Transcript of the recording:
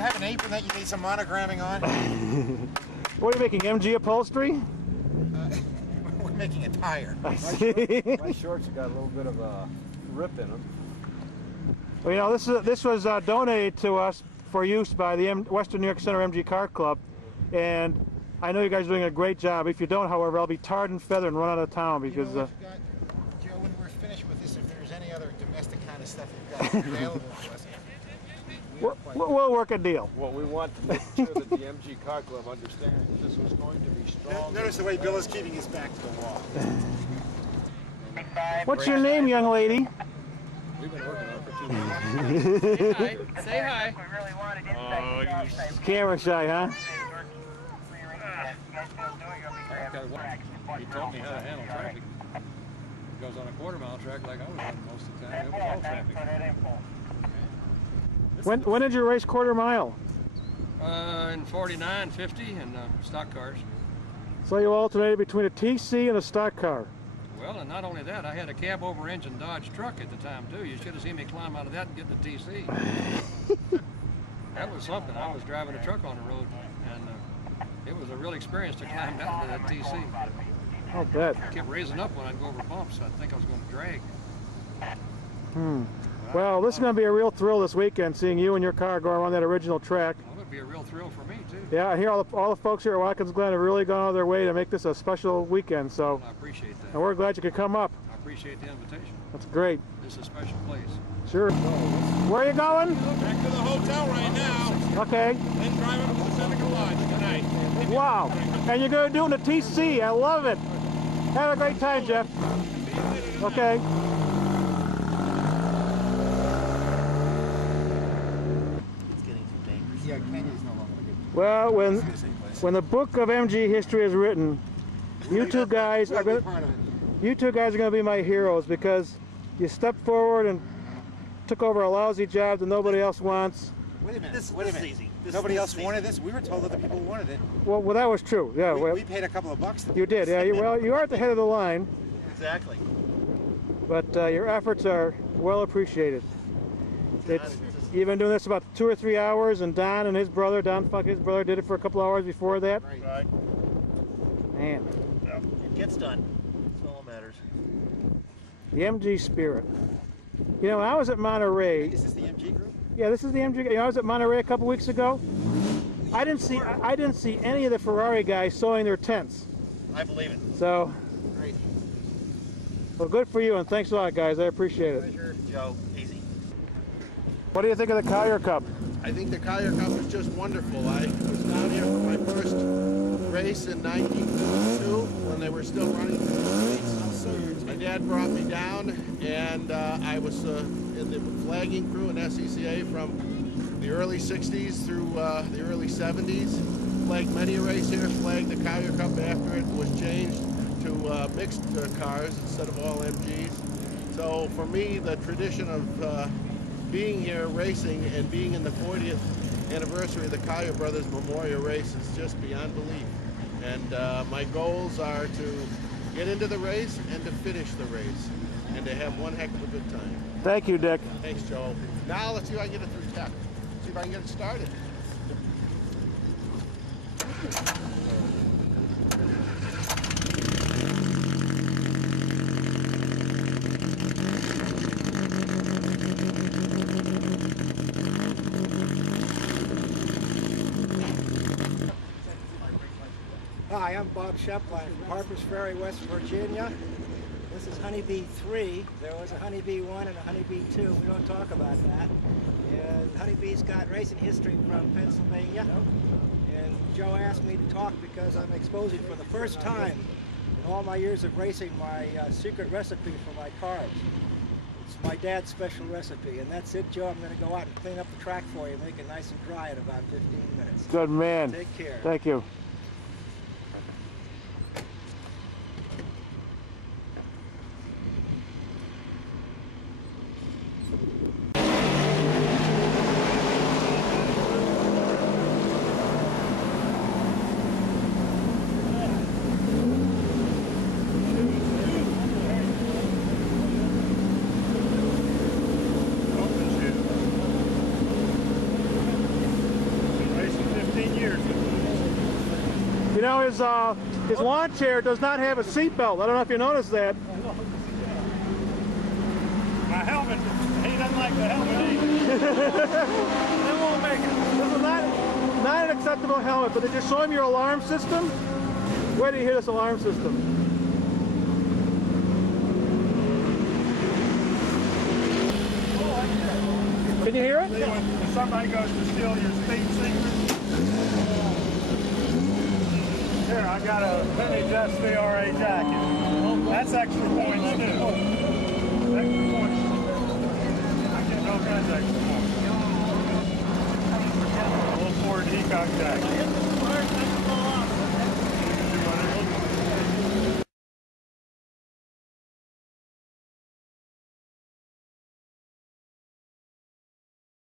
have an apron that you need some monogramming on? What are you making, MG upholstery? We're making a tire. I see. My shorts have got a little bit of a rip in them. Well, you know, this was donated to us for use by the Western New York Center MG Car Club, and I know you guys are doing a great job. If you don't, however, I'll be tarred and feathered and run out of town because... You know, Joe, when we're finished with this, if there's any other domestic kind of stuff you've got available to us, we'll work a deal. Well, we want to make sure that the MG Car Club understands that this was going to be strong. Notice the way Bill is keeping his back to the wall. What's your name, young lady? We've been working on it for 2 months. Say hi. Oh, Camera shy, huh? He taught me how to handle traffic. He goes on a quarter-mile track like I was on most of the time. It was all traffic. When did you race quarter mile? In 49, 50, and stock cars. So you alternated between a TC and a stock car. Well, and not only that, I had a cab-over-engine Dodge truck at the time, too. You should have seen me climb out of that and get the TC. That was something. I was driving a truck on the road, and it was a real experience to climb down to that TC. I'll bet. I kept raising up when I'd go over bumps. I think I was going to drag. Well, this is going to be a real thrill this weekend, seeing you and your car go around that original track. Well, it'd be a real thrill for me, too. Yeah, I hear all the folks here at Watkins Glen have really gone out of their way to make this a special weekend, so... Well, I appreciate that. And we're glad you could come up. I appreciate the invitation. That's great. This is a special place. Sure. Where are you going? Back to the hotel right now. Okay. Then drive up to the Seneca Lodge tonight. Wow. And you're going to do it in the TC. I love it. Have a great time, Jeff. Okay. It's getting too dangerous. Yeah, Kenya's no longer good. Well, when the book of MG history is written, you two guys are going to be my heroes because you stepped forward and took over a lousy job that nobody else wants. Wait a minute. This is easy. Nobody else wanted this? We were told that the people wanted it. Well, that was true. Yeah. We paid a couple of bucks. You did. Yeah. You are at the head of the line. Exactly. But your efforts are well appreciated. You've been doing this about 2 or 3 hours, and Don and his brother, did it for a couple hours before that. Right. Man. Yep. It gets done. That's all that matters. The MG spirit. You know, when I was at Monterey. Is this the MG group? Yeah, this is the MG. You know, I was at Monterey a couple weeks ago. I didn't see any of the Ferrari guys sewing their tents. I believe it. So. Great. Well, good for you, and thanks a lot, guys. I appreciate it. Pleasure, Joe. Easy. What do you think of the Collier Cup? I think the Collier Cup is just wonderful. I was down here for my first race in 1952 when they were still running through the streets. My dad brought me down, and I was in the flagging crew in SCCA from the early 60s through the early 70s. Flagged many a race here, flagged the Collier Cup after it was changed to mixed cars instead of all MGs. So for me, the tradition of being here racing and being in the 40th anniversary of the Collier Brothers Memorial Race is just beyond belief. And my goals are to get into the race and to finish the race and to have one heck of a good time. Thank you, Dick. Thanks, Joe. Now let's see if I can get it through tech. See if I can get it started. Hi, I'm Bob Shepline from Harpers Ferry, West Virginia. This is Honeybee 3. There was a Honeybee 1 and a Honeybee 2. We don't talk about that. And Honeybee's got racing history from Pennsylvania. And Joe asked me to talk because I'm exposing for the first time in all my years of racing my secret recipe for my cars. It's my dad's special recipe. And that's it, Joe. I'm going to go out and clean up the track for you, make it nice and dry in about 15 minutes. Good man. Take care. Thank you. Now his lawn chair does not have a seat belt. I don't know if you noticed that. My helmet, he doesn't like the helmet either. They won't make it. This is not an acceptable helmet, but did you show him your alarm system? Where do you hear this alarm system? Can you hear it? See, when somebody goes to steal your speed secret. Here, I got a vintage SVRA jacket. That's extra points too. Extra points. I get all kinds of extra points. A little Ford Heacock jacket.